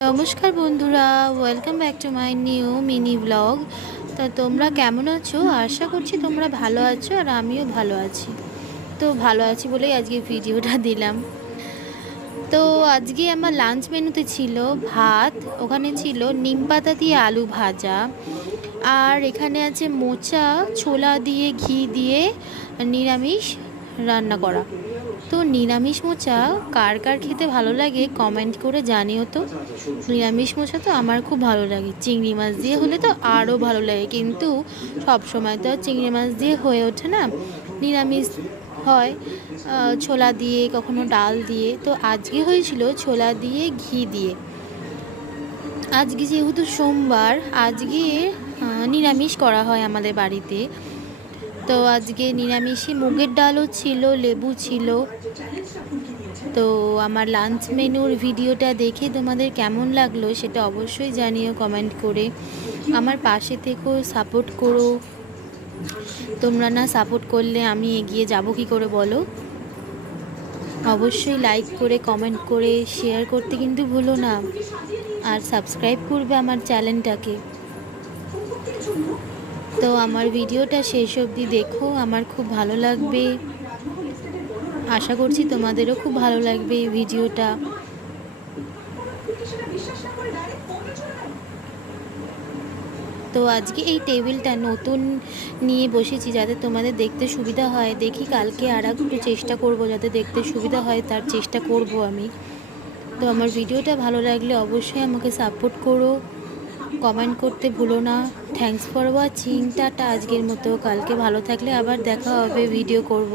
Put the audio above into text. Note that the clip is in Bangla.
নমস্কার বন্ধুরা, welcome back to my new mini blog. তা তোমরা কেমন আছো? আশা করছি তোমরা ভালো আছো আর আমিও ভালো আছি। তো ভালো আছি বলেই আজকে ভিডিওটা দিলাম। তো আজকে আমার লাঞ্চ মেনুতে ছিল ভাত, ওখানে ছিল নিম পাতা দিয়ে আলু ভাজা, আর এখানে আছে মোচা ছোলা দিয়ে ঘি দিয়ে নিরামিষ রান্না করা। তো নিরামিষ মোচা কার কার খেতে ভালো লাগে কমেন্ট করে জানিও তো। নিরামিষ মোচা তো আমার খুব ভালো লাগে, চিংড়ি মাছ দিয়ে হলে তো আরও ভালো লাগে, কিন্তু সব সময় তো আর চিংড়ি মাছ দিয়ে হয়ে ওঠে না, নিরামিষ হয় ছোলা দিয়ে, কখনো ডাল দিয়ে। তো আজকে হয়েছিল ছোলা দিয়ে ঘি দিয়ে। আজকে যেহেতু সোমবার, আজকে নিরামিষ করা হয় আমাদের বাড়িতে। তো আজকে নিরামিষে মুগের ডালও ছিল, লেবু ছিল। তো আমার লাঞ্চ মেনুর ভিডিওটা দেখে তোমাদের কেমন লাগলো সেটা অবশ্যই জানিও কমেন্ট করে। আমার পাশে থেকেও সাপোর্ট করো, তোমরা না সাপোর্ট করলে আমি এগিয়ে যাব কি করে বলো। অবশ্যই লাইক করে, কমেন্ট করে, শেয়ার করতে কিন্তু ভুলো না, আর সাবস্ক্রাইব করবে আমার চ্যানেলটাকে। তো আমার ভিডিওটা শেষ অবধি দেখো, আমার খুব ভালো লাগবে। আশা করছি তোমাদেরও খুব ভালো লাগবে এই ভিডিওটা। তো আজকে এই টেবিলটা নতুন নিয়ে বসেছি যাতে তোমাদের দেখতে সুবিধা হয়। দেখি কালকে আর একটু চেষ্টা করব যাতে দেখতে সুবিধা হয়, তার চেষ্টা করব আমি। তো আমার ভিডিওটা ভালো লাগলে অবশ্যই আমাকে সাপোর্ট করো, কমেন্ট করতে ভুলো না। থ্যাঙ্কস ফর ওয়াচিং, টাটা আজকের মতো। কালকে ভালো থাকলে আবার দেখা হবে, ভিডিও করব।